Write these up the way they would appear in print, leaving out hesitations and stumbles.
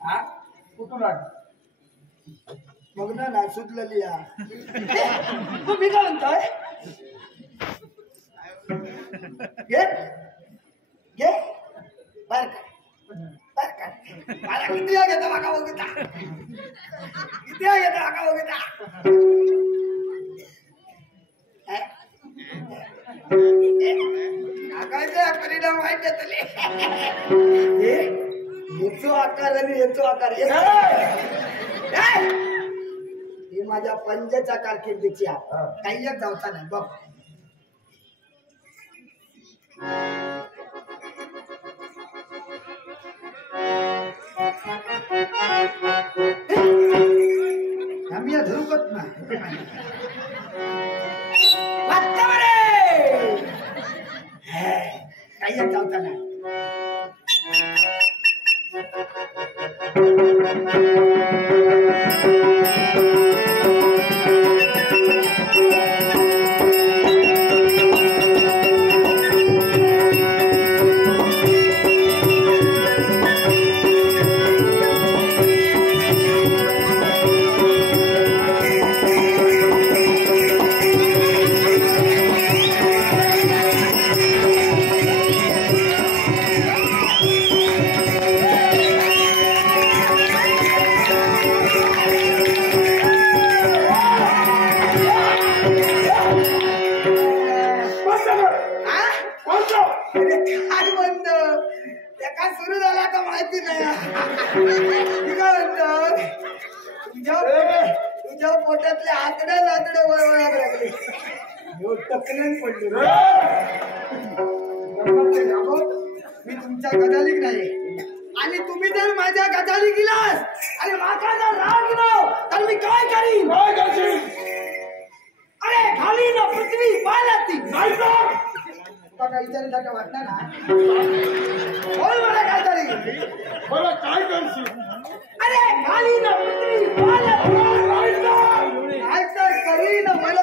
हा कुठून आली? मग ना सुटलेली या मी काय म्हणतोय घे घे बर का मला किती घेता माका बघिता किती घेता माका बघिता आकायचा परिणाम वाईट येतले याचो आकार आणि याचो आकार ही माझ्या पंजाच्या कारकिर्दीची काही एक जावचा नाही बघ आम्ही धरुकत ना काही एक जावचा नाही सुरू झाला का माहिती नाही तुझ्या पोटातले आतडे नातडे वळवळायला लागले टकल्यान पडले मी तुमच्या गजालीक नाही आणि तुम्ही जर माझ्या गजाली गेलास आणि माझा जर राग लाव तर मी काय करीन अरे खाली ना पृथ्वी पालाती नाही काय विचारायला वाटणार ना बोल मला काय तरी मला काय करशील अरे खाली ना पृथ्वी पालाती नाही तर करीन मला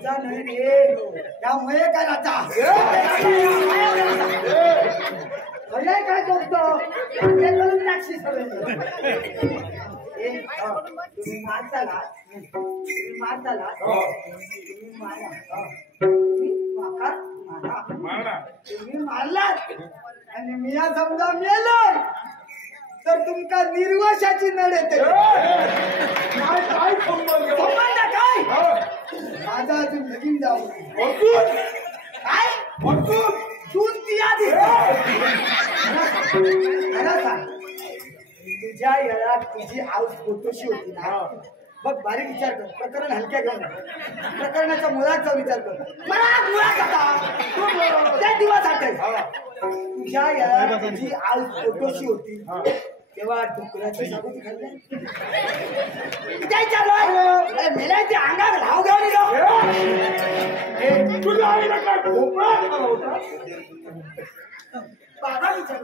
तुझा नाही रे त्यामुळे काय राहता काय करतो तुम्ही मारताला तुम्ही मारलात आणि मी समजा मेलो तर तुमका निर्वाशाची नड येते काय संबंध काय माझा अजून लगीन जाऊ काय जून ती आधी तुझ्या याला तुझी आऊस फोटोशी होती ना बघ बारीक विचार कर प्रकरण हलक्या घेऊन प्रकरणाच्या मुळाचा विचार कर मुळात होता त्या दिवस आठेल तुझ्या याला तुझी आऊस फोटोशी होती तेव्हा डुकराची साबुती खाल्ली मेल्याची अंगात धाव घेऊन तुझ्या आईला काय भोपळा बाबा विचार